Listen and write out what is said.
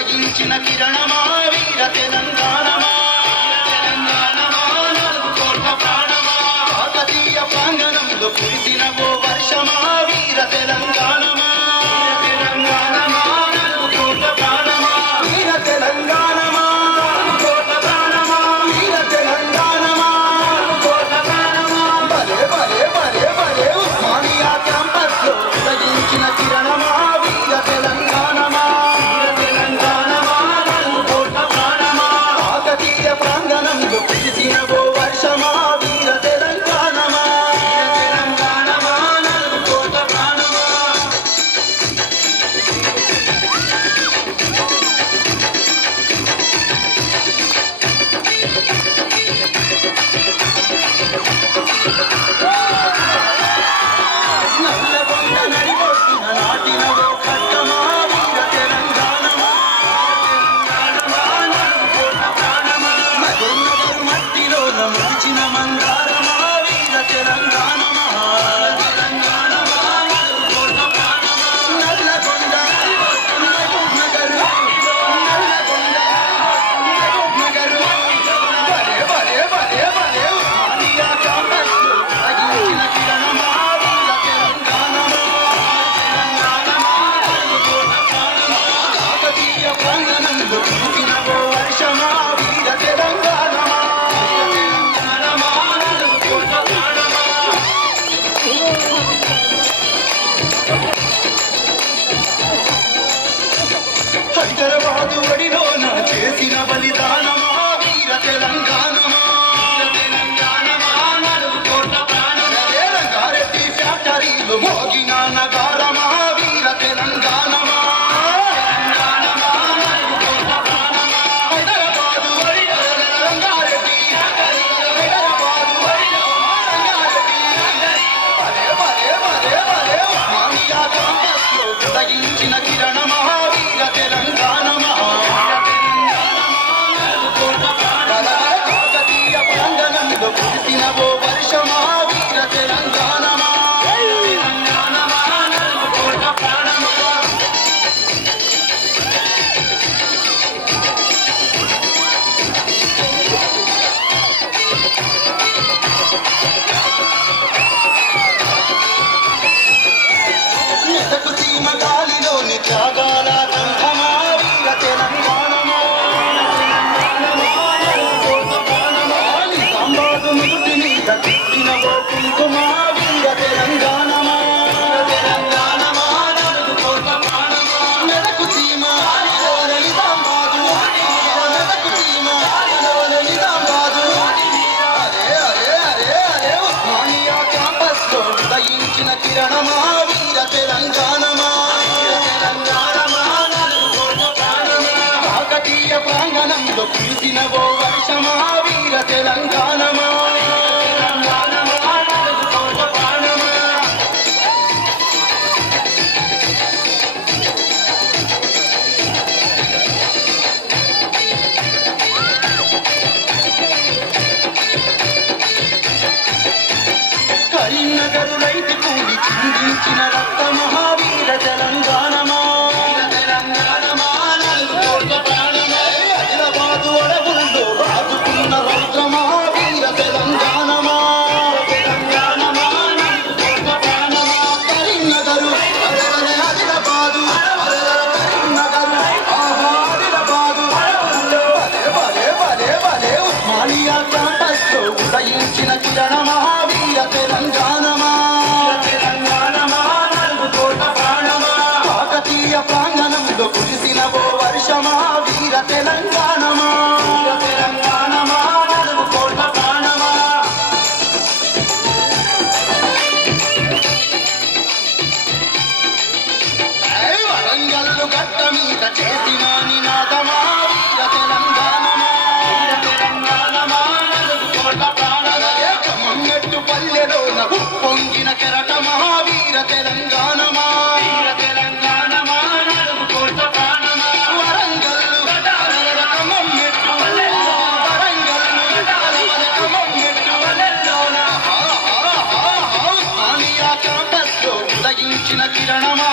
ఉదయించిన కిరణమా వీర తెలంగాణమా తెలంగాణమా నలుగు కోట్ల ప్రాణమా కాకతీయ ప్రాంగణంలో కురిసిన ఓ వర్షమా వీర తెలంగాణమా తెలంగాణమా నలుగు కోట్ల ప్రాణమా వీర తెలంగాణమా కోట్ల ప్రాణమా వీర తెలంగాణమా కోట్ల ప్రాణమా బలే బలే బలే బలే ఉస్మానియా క్యాంపస్ లో ఉదయించిన కిరణమా వీర తెలంగాణమా తెలంగాణమా నలుగు కోట్ల ప్రాణమా కాకతీయ ప్రాంగణంలో కురిసిన ఓ వర్షమా వీర తెలంగాణమా తెలంగాణమా నలుగు కోట్ల ప్రాణమా నల్లగొండ నడిబొడ్డున నాటిన ఓ ఖడ్గమా వీర తెలంగాణమా తెలంగాణమా నలుగు కోట్ల ప్రాణమా నగరు మట్టిలోన ముగిచిన మందారమా వీర తెలంగాణమా తెలంగాణమా నలుగు కోట్ల ప్రాణమా నల్లగొండ నగరు నల్లగొండ నగరు బలే బలే బలే బలే ఉస్మానియా క్యాంపస్ లో ఉదయించిన కిరణమా వీర తెలంగాణమా తెలంగాణమా నలుగు కోట్ల ప్రాణమా కాకతీయ ప్రాంగణంలో కురిసిన ఓ వర్షమా వీర తెలంగాణమా తెలంగాణమా నలుగు కోట్ల ప్రాణమా హైదరాబాదు ఒడిలోన చేసిన బలిదానమా వీర తెలంగాణమా తెలంగాణమా నలుగు కోట్ల ప్రాణమా రంగారెడ్డి ఫ్యాక్టరీలు మోగిన నగారమా వీర తెలంగాణమా తెలంగాణమా నలుగు కోట్ల ప్రాణమా హైదరాబాదు ఒడిలో రంగారెడ్డి హైదరాబాదు ఒడిలో రంగారెడ్డి బలే బలే బలే బలే ఉస్మానియా క్యాంపస్ లో ఉదయించిన కిరణమా వీర తెలంగాణమా తెలంగాణమా నలుగు కోట్ల ప్రాణమా కాకతీయ ప్రాంగణంలో కురిసిన ఓ వర్షమా వీర తెలంగాణమా తెలంగాణమా నలుగు కోట్ల ప్రాణమా మెదకు సీమ గాలిలోని త్యాగాల గంధమా వీర తెలంగాణమా తెలంగాణమా నలుగు కోట్ల ప్రాణమా నిజామాబాదు నుదుటి మీద తిప్పిన ఓ కుంకుమా వీర తెలంగాణమా తెలంగాణమా నలుగు కోట్ల ప్రాణమా మెదకు సీమ గాలిలోన నిజామాబాదు మెదకు సీమ గాలిలోన నిజామాబాదు అరే అరే అరే అరే ఉస్మానియా క్యాంపస్ లో ఉదయించిన కిరణమా వీర తెలంగాణమా తెలంగాణమా నలుగు కోట్ల ప్రాణమా కాకతీయ ప్రాంగణంలో కురిసిన ఓ వర్షమా వీర తెలంగాణమా తెలంగాణమా నలుగు కోట్ల ప్రాణమా కరీంనగర్ రైతు కూలి చిందించిన రక్తమా వీర తెలంగాణమా తెలంగాణమా నలుగు కోట్ల ప్రాణమా హైదరాబాదు అడవుల్లో రాజుకున్న రౌద్రమా వీర తెలంగాణమా తెలంగాణమా నలుగు కోట్ల ప్రాణమా కరీంనగరు హైదరాబాదు కరీంనగరు ఆదిలాబాదు అడవుల్లో బలే బలే బలే ఉస్మానియా క్యాంపస్ లో ఉదయించిన కిరణమా వీర తెలంగాణమా తెలంగాణమా నలుగు కోట్ల ప్రాణమా కాకతీయ ప్రాంగణంలో కురిసిన ఓ వర్షమా వీర తెలంగాణమా తెలంగాణమా నలుగు కోట్ల ప్రాణమా వరంగల్లు గట్ట మీద చేసిన నినాదమా వీర తెలంగాణమా తెలంగాణమా నలుగు కోట్ల ప్రాణమా కమ్మన్నట్టు పల్లెలోన పొంగిన కెరటమా వీర తెలంగాణమా తెలంగాణమా నలుగు కోట్ల ప్రాణమా వరంగల్లు కమ్మన్నట్టు వరంగల్లు కమ్మన్నట్టు ఉస్మానియా క్యాంపస్ లో ఉదయించిన కిరణమా